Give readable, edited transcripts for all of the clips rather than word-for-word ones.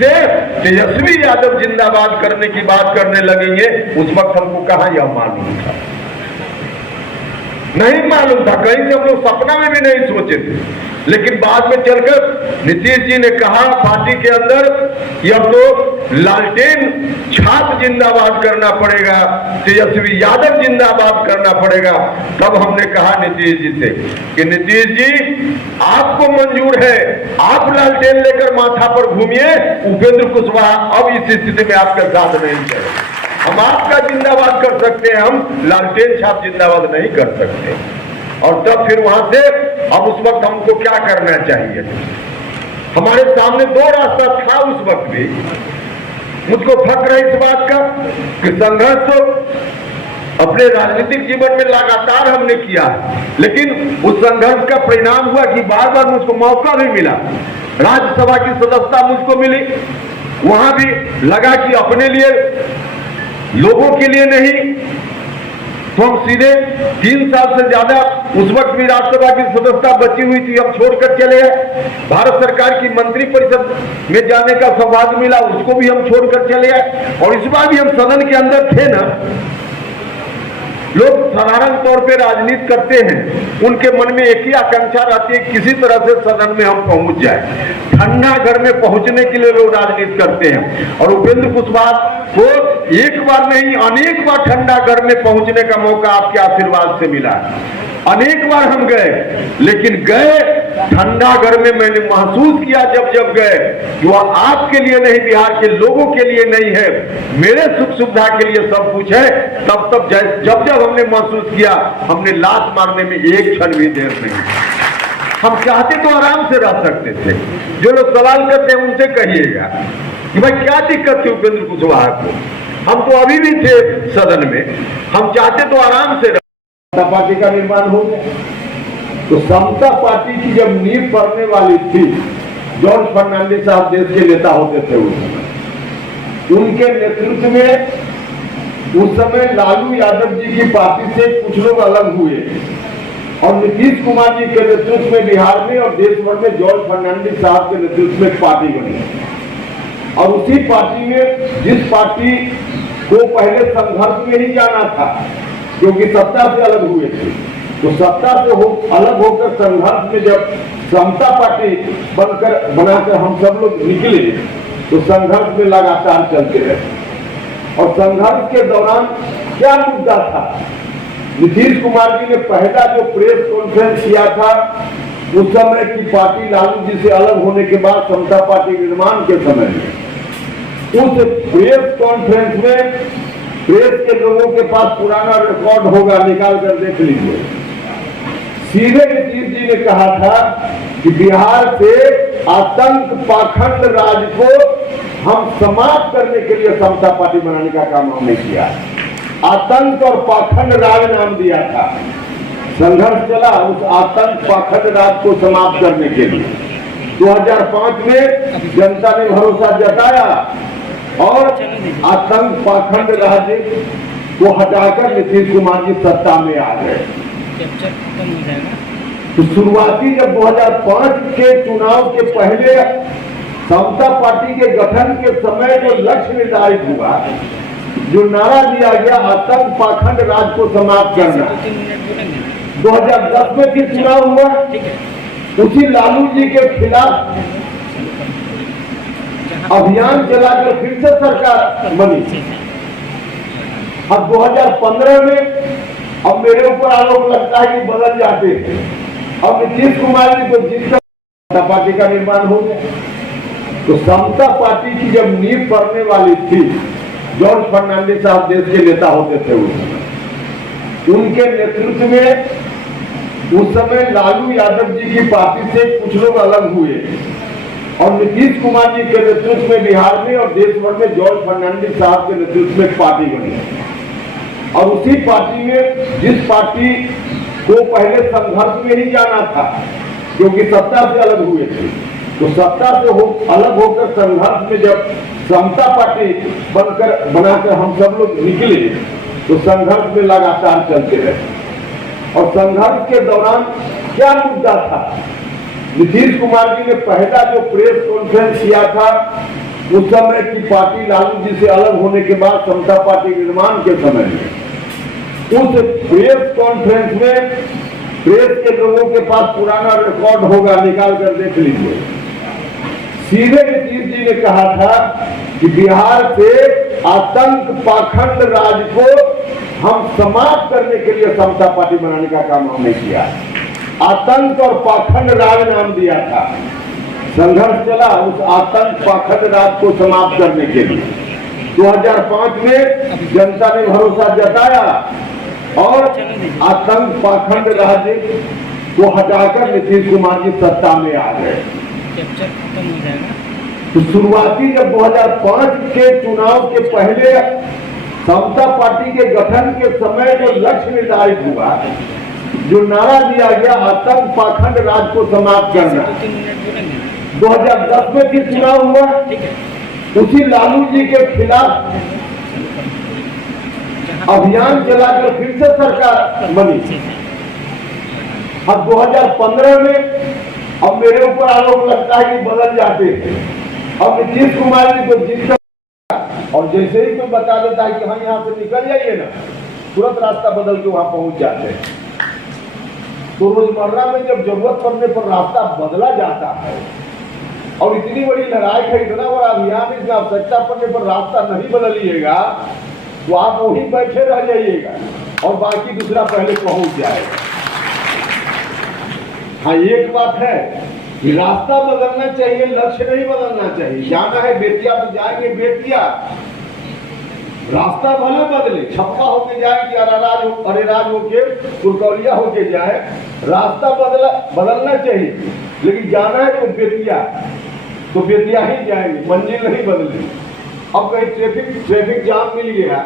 तेजस्वी यादव जिंदाबाद करने की बात करने लगेंगे, उस वक्त हमको कहां यह मालूम था, नहीं मालूम था, कहीं से हम लोग सपना में भी नहीं सोचे थे। लेकिन बाद में चलकर नीतीश जी ने कहा पार्टी के अंदर कि अब तो लालटेन छाप जिंदाबाद करना पड़ेगा, तेजस्वी यादव जिंदाबाद करना पड़ेगा। तब हमने कहा नीतीश जी से कि नीतीश जी आपको मंजूर है, आप लालटेन लेकर माथा पर घूमिए, उपेंद्र कुशवाहा अब इस स्थिति में आपका साथ नहीं चले। हम आपका जिंदाबाद कर सकते हैं, हम लालटेन छाप जिंदाबाद नहीं कर सकते। और तब फिर वहां से अब उस वक्त हमको क्या करना चाहिए, हमारे सामने दो रास्ता था उस वक्त भी। मुझको फक्र है इस बात का कि संघर्ष तो अपने राजनीतिक जीवन में लगातार हमने किया है, लेकिन उस संघर्ष का परिणाम हुआ कि बार बार मुझको मौका भी मिला, राज्यसभा की सदस्यता मुझको मिली, वहां भी लगा कि अपने लिए लोगों के लिए नहीं, तो हम सीधे 3 साल से ज्यादा उस वक्त भी राज्यसभा की सदस्यता बची हुई थी, हम छोड़कर चले गए। भारत सरकार की मंत्री परिषद में जाने का सौभाग्य मिला, उसको भी हम छोड़कर चले गए। और इस बार भी हम सदन के अंदर थे ना। लोग साधारण तौर पे राजनीति करते हैं, उनके मन में एक ही आकांक्षा रहती है किसी तरह से सदन में हम पहुंच जाए, ठंडा घर में पहुंचने के लिए लोग राजनीति करते हैं। और उपेंद्र कुशवाहा को एक बार नहीं अनेक बार ठंडा घर में पहुंचने का मौका आपके आशीर्वाद से मिला। अनेक बार हम गए, लेकिन गए ठंडा घर में मैंने महसूस किया जब जब गए कि वह आपके लिए नहीं, बिहार के लोगों के लिए नहीं है, मेरे सुख सुविधा के लिए सब कुछ है। तब जब जब हमने महसूस किया, हमने लात मारने में एक क्षण भी देर नहीं। हम चाहते तो आराम से रह सकते थे। जो लोग सवाल करते हैं उनसे कहिएगा कि भाई क्या दिक्कत थी उपेंद्र कुशवाहा को, हम तो अभी भी थे सदन में, हम चाहते तो आराम से। समता पार्टी का निर्माण हो गया, तो समता पार्टी की जब नींव पड़ने वाली थी, जॉर्ज फर्नांडिस साहब देश के नेता होते थे उस समय, उनके नेतृत्व में उस समय लालू यादव जी की पार्टी से कुछ लोग अलग हुए और नीतीश कुमार जी के नेतृत्व में बिहार में और देश भर में जॉर्ज फर्नांडिस साहब के नेतृत्व में एक पार्टी बनी। और उसी पार्टी में जिस पार्टी को पहले संघर्ष में ही जाना था, क्योंकि सत्ता से अलग हुए थे, तो सत्ता से अलग होकर संघर्ष में जब समता पार्टी बनाकर हम सब लोग निकले, तो संघर्ष में लगातार चलते रहे। और संघर्ष के दौरान क्या मुद्दा था, नीतीश कुमार जी ने पहला जो प्रेस कॉन्फ्रेंस किया था, उस समय की पार्टी लालू जी से अलग होने के बाद समता पार्टी निर्माण के समय में, उस प्रेस कॉन्फ्रेंस में प्रेस के लोगों के पास पुराना रिकॉर्ड होगा, निकाल कर देख लीजिए। सीधे नीतीश जी ने कहा था कि बिहार से आतंक पाखंड राज को हम समाप्त करने के लिए समता पार्टी बनाने का काम हमने किया। आतंक और पाखंड राज नाम दिया था, संघर्ष चला उस आतंक पाखंड राज को समाप्त करने के लिए। 2005 में जनता ने भरोसा जताया और आतंक पाखंड राज को हटाकर नीतीश कुमार जी सत्ता में आ गए। तो शुरुआती जब 2005 के चुनाव के पहले समता पार्टी के गठन के समय जो लक्ष्य निर्धारित हुआ, जो नारा दिया गया आतंक पाखंड राज को समाप्त करना, 2010 में भी चुनाव हुआ, उसी लालू जी के खिलाफ अभियान चलाकर फिर से सरकार बनी। अब 2015 में अब मेरे ऊपर आरोप लगता है कि बदल जाते हैं। अब नीतीश कुमार जी को जीत समता पार्टी का निर्माण हो गया। तो समता पार्टी की जब नींव पड़ने वाली थी, जॉर्ज फर्नांडिस साहब देश के नेता होते थे उस समय, उनके नेतृत्व में उस समय लालू यादव जी की पार्टी से कुछ लोग अलग हुए और नीतीश कुमार जी के नेतृत्व में बिहार में और देश भर में जॉर्ज फर्नांडिस साहब के नेतृत्व में एक पार्टी बनी। और उसी पार्टी में जिस पार्टी को पहले संघर्ष में ही जाना था, क्योंकि सत्ता से अलग हुए थे, तो सत्ता से अलग होकर संघर्ष में जब समता पार्टी बनाकर हम सब लोग निकले, तो संघर्ष में लगातार चलते रहे। और संघर्ष के दौरान क्या मुद्दा था, नीतीश कुमार जी ने पहला जो प्रेस कॉन्फ्रेंस किया था, उस समय की पार्टी लालू जी से अलग होने के बाद समता पार्टी निर्माण के समय में उस प्रेस कॉन्फ्रेंस में प्रेस के लोगों के पास पुराना रिकॉर्ड होगा, निकाल कर देख लीजिए। सीधे नीतीश जी ने कहा था कि बिहार से आतंक पाखंड राज को हम समाप्त करने के लिए समता पार्टी बनाने का काम हमने किया। आतंक और पाखंड राज नाम दिया था। संघर्ष चला उस आतंक पाखंड राज को समाप्त करने के लिए। 2005 में जनता ने भरोसा जताया और आतंक पाखंड राज को हटाकर नीतीश कुमार की सत्ता में आ गए। तो शुरुआती जब 2005 के चुनाव के पहले समता पार्टी के गठन के समय जो लक्ष्य निर्धारित हुआ, जो नारा दिया गया आतंक पाखंड राज को समाप्त करना, 2010 में फिर चुनाव हुआ, उसी लालू जी के खिलाफ अभियान चलाकर फिर से सरकार बनी। अब 2015 में अब मेरे ऊपर आरोप लगता है कि बदल जाते हैं। अब नीतीश कुमार जी को जीत और जैसे ही कोई बता देता है कि हाँ यहाँ से निकल जाइए ना, तुरंत रास्ता बदल के वहां पहुंच जाते हैं। तो रोजमर्रा में जब जरूरत पड़ने पर रास्ता बदला जाता है और इतनी बड़ी लड़ाई है, इतना बड़ा अभियान, इसमें आवश्यकता पड़ने पर रास्ता नहीं बदलिएगा तो आप वहीं बैठे रह जाइएगा और बाकी दूसरा पहले पहुंच जाएगा। हाँ, एक बात है कि रास्ता बदलना चाहिए, लक्ष्य नहीं बदलना चाहिए। जाना है बेतिया तो जाएंगे बेतिया, रास्ता भले बदले, छप्पा होके जाए कि अरेराज होके तुरकौलिया होके जाए, रास्ता बदलना चाहिए। लेकिन जाना है तो बेतिया ही जाएंगे, मंजिल नहीं बदले। अब कहीं ट्रैफिक जाम मिल गया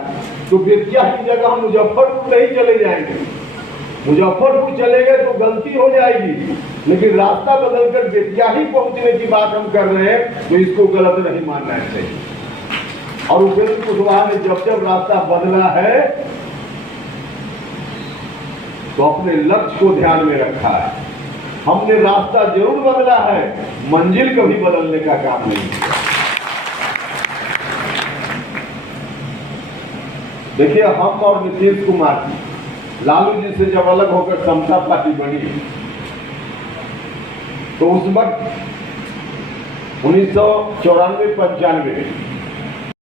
तो बेतिया की जगह हम मुजफ्फरपुर नहीं चले जाएंगे। मुजफ्फरपुर चले गए तो गलती हो जाएगी, लेकिन रास्ता बदलकर बेतिया ही पहुंचने की बात हम कर रहे हैं तो इसको गलत नहीं मानना चाहिए। और उपेंद्र कुशवाहा ने जब रास्ता बदला है तो अपने लक्ष्य को ध्यान में रखा है। हमने रास्ता जरूर बदला है, मंजिल कभी बदलने का काम नहीं किया। देखिए, हम और नीतीश कुमार लालू जी से जब अलग होकर समता पार्टी बनी तो उस वक्त 1994-95